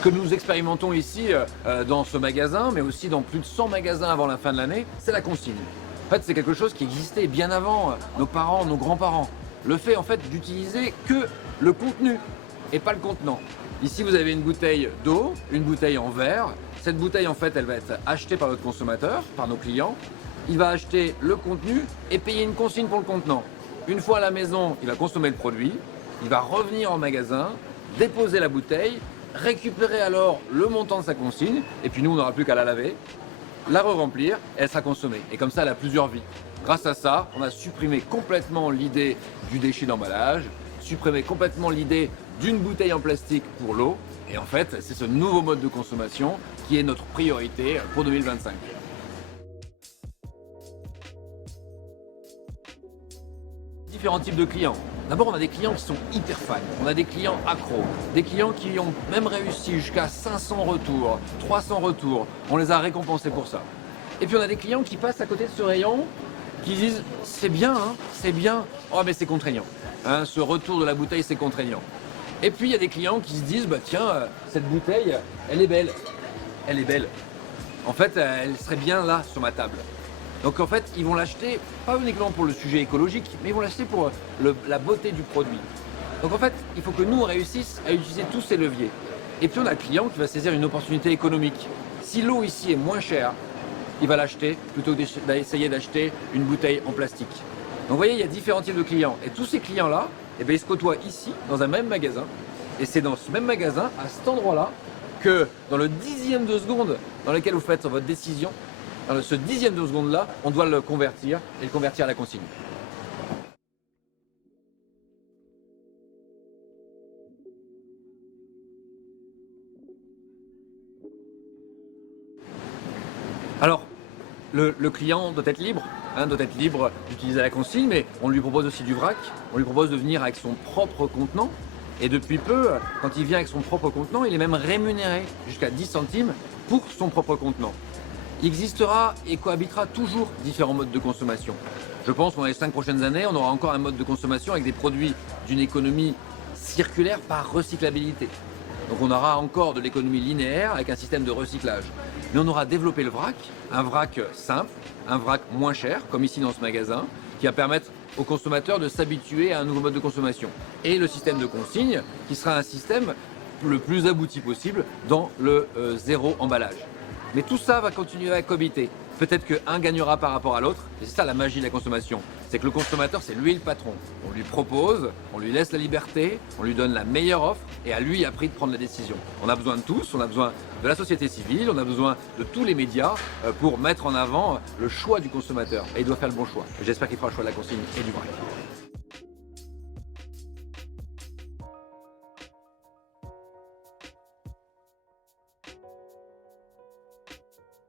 Ce que nous expérimentons ici dans ce magasin, mais aussi dans plus de 100 magasins avant la fin de l'année, c'est la consigne. En fait, c'est quelque chose qui existait bien avant nos parents, nos grands-parents. Le fait en fait d'utiliser que le contenu et pas le contenant. Ici, vous avez une bouteille d'eau, une bouteille en verre. Cette bouteille, en fait, elle va être achetée par notre consommateur, par nos clients. Il va acheter le contenu et payer une consigne pour le contenant. Une fois à la maison, il va consommer le produit, il va revenir en magasin, déposer la bouteille, récupérer alors le montant de sa consigne, et puis nous, on n'aura plus qu'à la laver, la re-remplir, et elle sera consommée. Et comme ça, elle a plusieurs vies. Grâce à ça, on a supprimé complètement l'idée du déchet d'emballage, supprimé complètement l'idée d'une bouteille en plastique pour l'eau. Et en fait, c'est ce nouveau mode de consommation qui est notre priorité pour 2025. Différents types de clients. D'abord, on a des clients qui sont hyper fans, on a des clients accros, des clients qui ont même réussi jusqu'à 500 retours, 300 retours, on les a récompensés pour ça. Et puis on a des clients qui passent à côté de ce rayon, qui disent c'est bien, hein, c'est bien, oh mais c'est contraignant, hein, ce retour de la bouteille c'est contraignant. Et puis il y a des clients qui se disent bah tiens, cette bouteille, elle est belle, elle est belle. En fait, elle serait bien là sur ma table. Donc en fait, ils vont l'acheter, pas uniquement pour le sujet écologique, mais ils vont l'acheter pour la beauté du produit. Donc en fait, il faut que nous, on réussisse à utiliser tous ces leviers. Et puis on a le client qui va saisir une opportunité économique. Si l'eau ici est moins chère, il va l'acheter plutôt que d'essayer d'acheter une bouteille en plastique. Donc vous voyez, il y a différents types de clients. Et tous ces clients-là, eh bien, ils se côtoient ici, dans un même magasin. Et c'est dans ce même magasin, à cet endroit-là, que dans le dixième de seconde dans lequel vous faites votre décision, dans ce dixième de seconde là, on doit le convertir et le convertir à la consigne. Alors, le client doit être libre, hein, doit être libre d'utiliser la consigne, mais on lui propose aussi du vrac, on lui propose de venir avec son propre contenant. Et depuis peu, quand il vient avec son propre contenant, il est même rémunéré jusqu'à 10 centimes pour son propre contenant. Il existera et cohabitera toujours différents modes de consommation. Je pense que dans les 5 prochaines années, on aura encore un mode de consommation avec des produits d'une économie circulaire par recyclabilité. Donc on aura encore de l'économie linéaire avec un système de recyclage. Mais on aura développé le vrac, un vrac simple, un vrac moins cher, comme ici dans ce magasin, qui va permettre aux consommateurs de s'habituer à un nouveau mode de consommation. Et le système de consigne, qui sera un système le plus abouti possible dans le zéro emballage. Mais tout ça va continuer à cohabiter. Peut-être qu'un gagnera par rapport à l'autre, et c'est ça la magie de la consommation. C'est que le consommateur, c'est lui le patron. On lui propose, on lui laisse la liberté, on lui donne la meilleure offre, et à lui après de prendre la décision. On a besoin de tous, on a besoin de la société civile, on a besoin de tous les médias pour mettre en avant le choix du consommateur. Et il doit faire le bon choix. J'espère qu'il fera le choix de la consigne et du vrac.